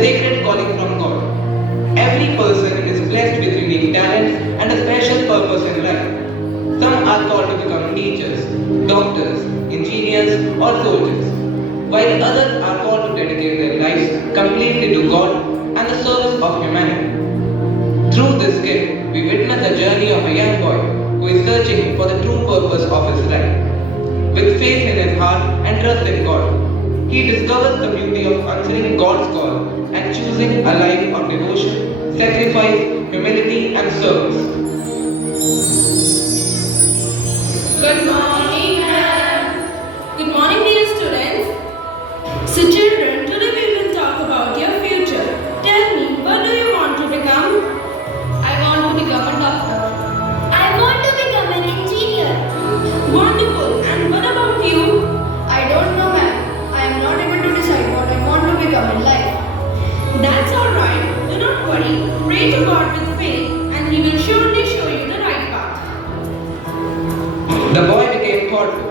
sacred calling from God. Every person is blessed with unique talents and a special purpose in life. Some are called to become teachers, doctors, engineers, or soldiers, while others are called to dedicate their lives completely to God and the service of humanity. Through this gift, we witness the journey of a young boy who is searching for the true purpose of his life. With faith in his heart and trust in God, he discovers the beauty of answering God's call and choosing a life of devotion, sacrifice, humility, and service. Good morning, ma'am. Good morning, dear students. So, children, today we will talk about your future. Tell me, what do you want to become? I want to become a doctor. I want to become an engineer. Wonderful. And what about you? I don't know, ma'am. I am not able to decide what I want to become in life. That's all right. Do not worry. Pray to God with faith, and He will surely show you the right path. The boy became thoughtful.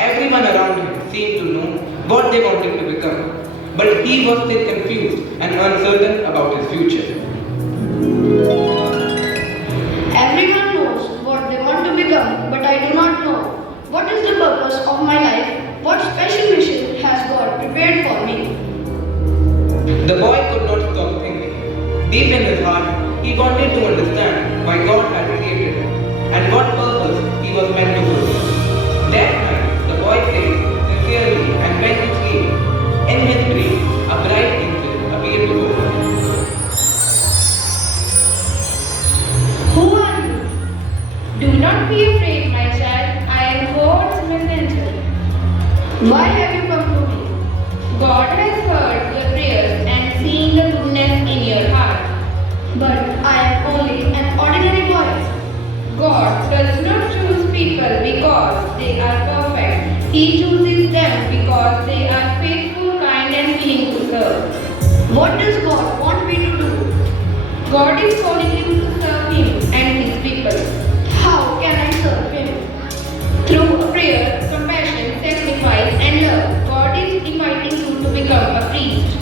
Everyone around him seemed to know what they wanted to become, but he was still confused and uncertain about his future. Everyone knows what they want to become, but I do not know. What is the purpose of my life? What special mission has God prepared for me? The boy could not stop thinking. Deep in his heart, he wanted to understand why God had created him and what purpose he was meant to fulfill. That night, the boy prayed sincerely and went to sleep. In his dream, a bright angel appeared before him. Who are you? Do not be afraid, my child. I am God's messenger. Why have you come to me? God has heard your prayers and seen the goodness in your heart. But I am only an ordinary boy. God does not choose people because they are perfect. He chooses them because they are faithful, kind, and willing to serve. What does God want me to do? God is calling you to serve Him and His people. How can I serve Him? Through a prayer, compassion, sacrifice, and love, God is inviting you to become a priest.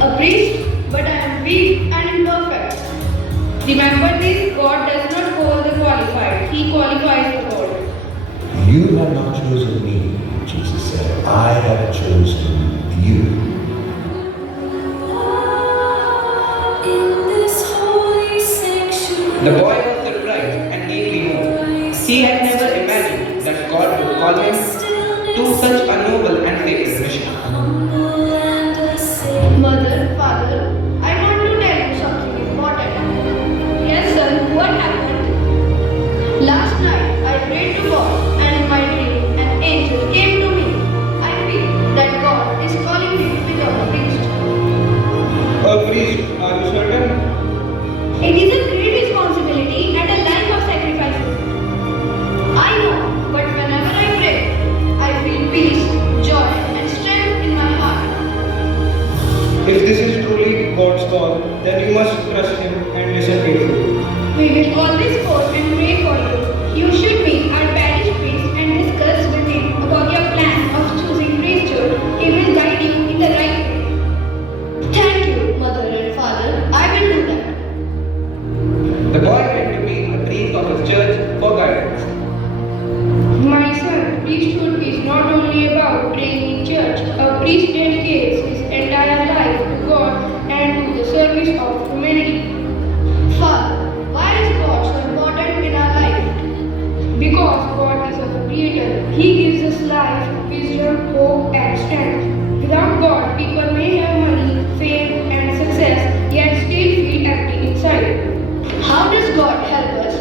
A priest? But I am weak and imperfect. Remember this, God does not call the qualified, He qualifies the called. You have not chosen me, Jesus said. I have chosen you. In this holy sanctuary, The boy was surprised and deeply moved. He had never imagined that God would call him to such a noble and sacred mission. humble and a saint. Mother, father, I want to tell you something important. Yes, son, what happened? Last night I prayed to God and in my dream an angel came to me. I feel that God is calling me to become a priest. A priest, are you certain? It is a great responsibility and a life of sacrifices. I know, but whenever I pray, I feel peace, joy, and strength in my heart. If this is truly God's call, then you must trust Him and listen carefully. We will always pause and pray for you. You should meet our parish priest and discuss with him about your plan of choosing priesthood. He will guide you in the right way. Thank you, mother and father. I will do that. The boy went to meet the priest of his church for guidance. My son, priesthood is not only about praying in church. A priest dedicates his entire life to God and to the service of humanity. Father, why is God so important in our life? Because God is our creator, He gives us life, wisdom, hope, and strength. Without God, people may have money, fame, and success, yet still feel empty inside. How does God help us?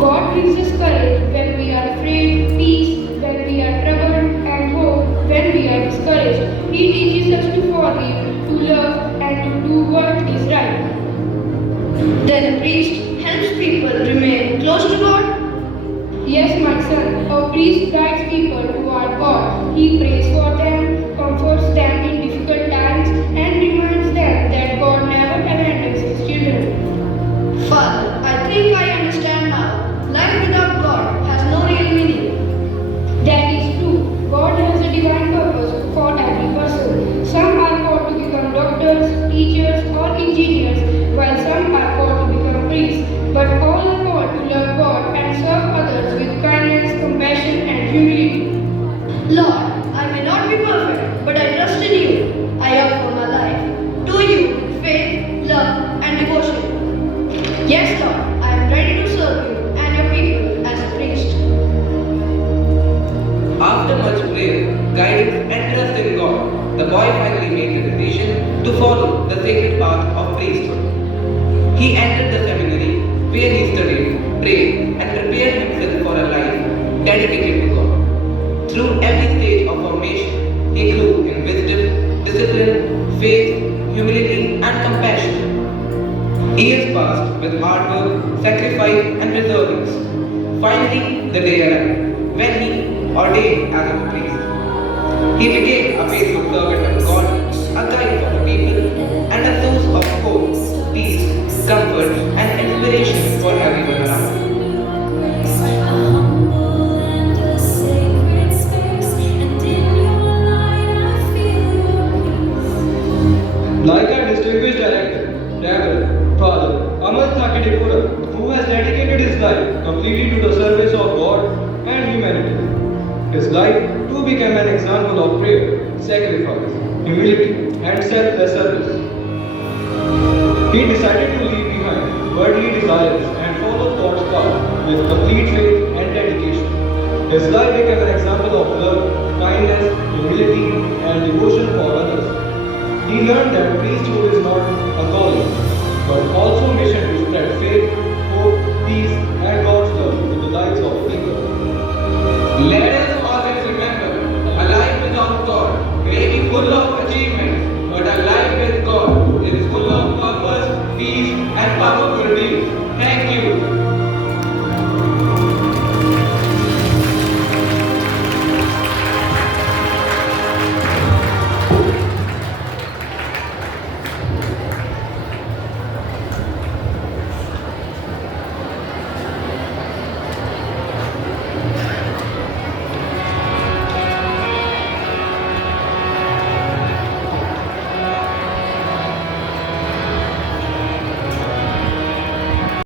God gives us courage when we are afraid, peace when we are troubled, and hope when we are discouraged. He teaches us to forgive, to love, and to do what is right. Then a priest helps people remain close to God? Yes, my son, a priest guides people toward God. He prays for them, comforts them in difficult times, and reminds them that God never abandons His children. Father, I think I understand now. Life without God has no real meaning. That is true. God has a divine purpose for every person. Some are called to become doctors, to follow the sacred path of priesthood. He entered the seminary where he studied, prayed, and prepared himself for a life dedicated to God. Through every stage of formation, he grew in wisdom, discipline, faith, humility, and compassion. Years passed with hard work, sacrifice, and perseverance. Finally, the day arrived when he ordained as a priest. He became a faithful servant of God, a guide for the people, and a source of hope, peace, comfort, and inspiration for everyone around. Humble and a sacred space, and in your light I feel your peace. Like our distinguished director, Reverend Father Amal Thakidipura, who has dedicated his life completely to the service of God and humanity. His life too became an example of prayer, sacrifice, humility, and selfless service. He decided to leave behind worldly desires and follow God's path with complete faith and dedication. His life became an example of love, kindness, humility, and devotion for others. He learned that priesthood is not a calling, but also mission